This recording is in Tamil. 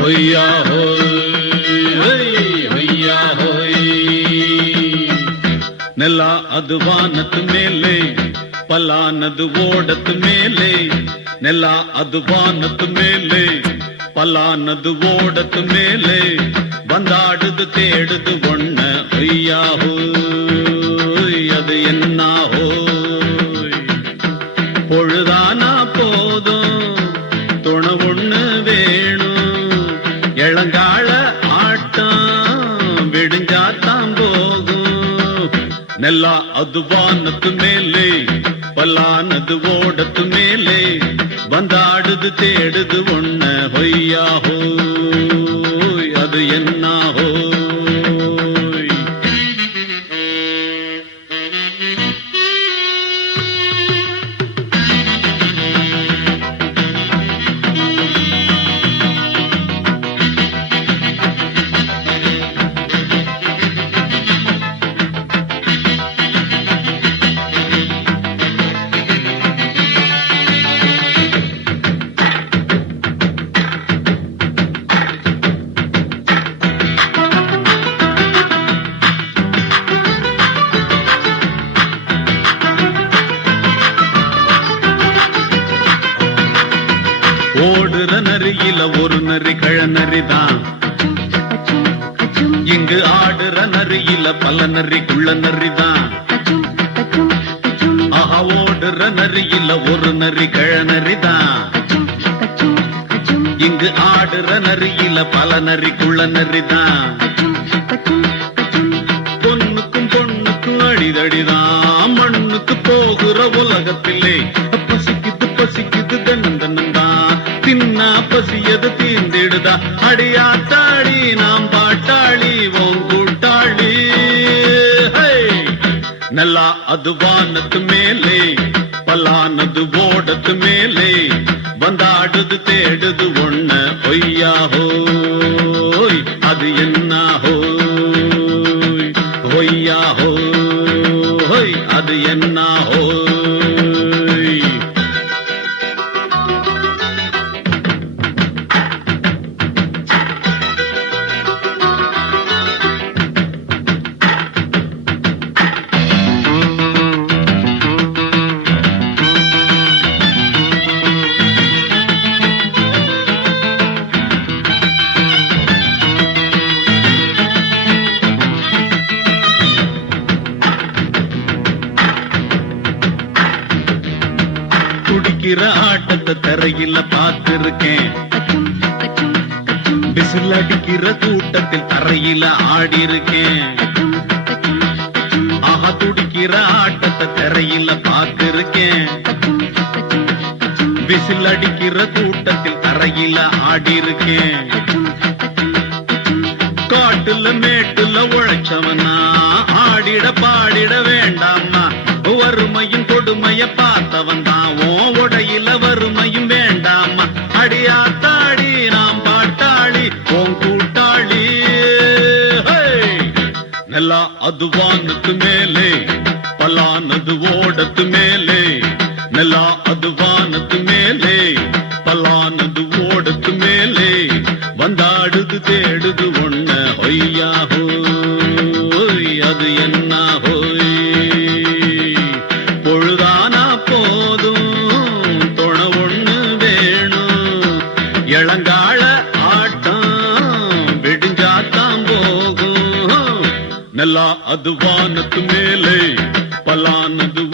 ஹொய்யா ஹோய் ஹொய்யா ஹோய். ನೆಲ ಅದು ವಾನದ ಮೇಲೆ ಪಲಾನದು ಓಡದ ಮೇಲೆ ನೆಲ ಅದು ವಾನದ ಮೇಲೆ ಪಲಾನದು ಓಡದ ಮೇಲೆ ಬಂದಾಡುದು தேடுது ஒண்ண ஹொய்யா ஹோய் அது என்ன ஹோய். பொழுதானா போதும் துணை ஒண்ணு வேணும் இளங்கால ஆட்டம் விடிஞ்சாத்தான் போகும். ನೆಲ ಅದು ವಾನದ ಮೇಲೆ பலானது ஓடத்து மேலே வந்தாடுது தேடுது ஒண்ண ஹொய்யா ஹோய் அது என்ன ஹோய். ஓடுற நரியில ஒரு நரி கழநரிதான் இங்கு ஆடுற நரியில பல நரி குள்ள நரிதான். ஆஹா ஓடுற நரியில ஒரு நரி கழநரிதான் இங்கு ஆடுற நரியில பல நரி குள்ள நரிதான். பொண்ணுக்கும் பொண்ணுக்கும் அடிதடிதான் மண்ணுக்கு போகிற உலகத்திலே பசிக்குது பசிக்குது தன்னந்தன்னந்தான் தின்னா பசியது தீர்ந்திடுதா அடியாத்தாடி நாம் பாட்டாளி உன் கூட்டாளி. நல்லா அது வானத்து மேலே பலானது ஓடத்து மேலே வந்தாடுது தேடுது ஒண்ண ஹொய்யா ஹோய் அது என்ன ஹோய். ஹொய்யா ஹோய் அது என்ன ஹோய். துடிக்கிற ஆட்டத்தை தரையில பார்த்திருக்கேன் விசில் அடிக்கிற கூட்டத்தில் தரையில ஆடி இருக்கேன். ஆஹா துடிக்கிற ஆட்டத்தை தரையில பார்த்திருக்கேன் விசில் அடிக்கிற கூட்டத்தில் தரையில ஆடி இருக்கேன். காட்டுல மேட்டுல உழைச்சவனா ஆடிட பாடிட வேண்டாமா வறுமையும் கொடுமைய பார்த்தவன் தான் உடையில வறுமையும் வேண்டாமா அடியாத்தாடி நாம் பாட்டாளி உன் கூட்டாளி. நல்லா அது வானத்து மேலே பலானது ஓடத்து மேலே நல்லா அது வானத்து மேலே பலானது ஓடத்து மேலே வந்தாடுது தேடுது ஒண்ண ஹொய்யா ஹோய் அது என்ன ஹோய். பொழுதானா போதும் துணை ஒண்ணு வேணும் இளங்கால ஆட்டம் விடிஞ்சாத்தான் போகும். நல்லா அது வானத்து மேலே பலானது